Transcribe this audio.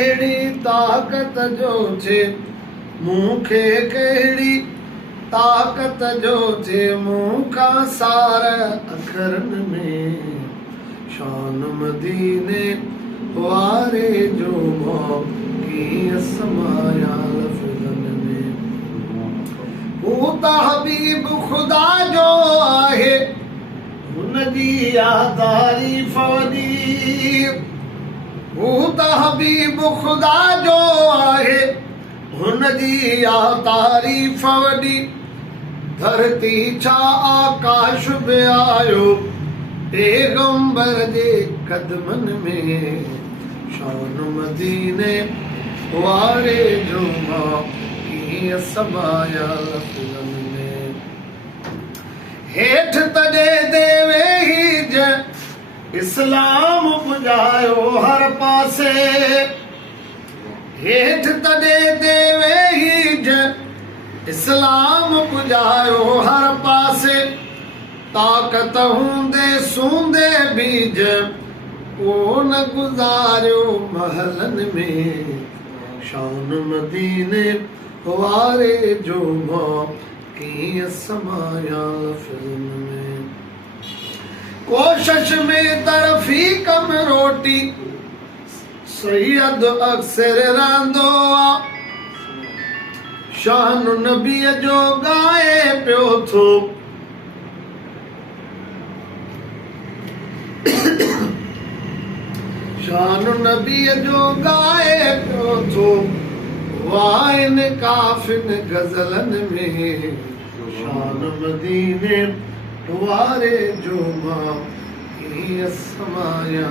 कहिड़ी ताक़त जो थे मूंखे कहिड़ी ताक़त जो थे मूंखां सार अखरनि में शान मदीने वारे जो मौ कीअं समाया लफ़्ज़नि में। हू त हबीब ख़ुदा जो आहे हुनजी तारीफ़ वॾी। हू त हबीब ख़ुदा जो आहे हुनजी तारीफ़ वॾी। धरती छा आकाश बि आयो पैगंबर जे क़दमनि में शान मदीने वारे जो मां कीअं समाया लफ़्ज़नि में। हेठि तॾहिं दे वेही ज इस्लाम पुॼायो हर पासे। हेठि तॾहिं दे वेही ज इस्लाम पुॼायो हर पासे। ताक़त हूंदे सूंदे बीज कोन गुज़ारियो महलनि में शान मदीने वारे जो मां कीअं समाया लफ़्ज़नि में। कोशिश में तरफ़ीक़ में रोटी सैयद अक्सर रहंदो आ। शान नबीअ जो गाए पियो थो शान नबीअ जो गाए पियो थो वाइन काफ़िन गज़लनि में शान मदीने वारे जो मां कीअं समाया।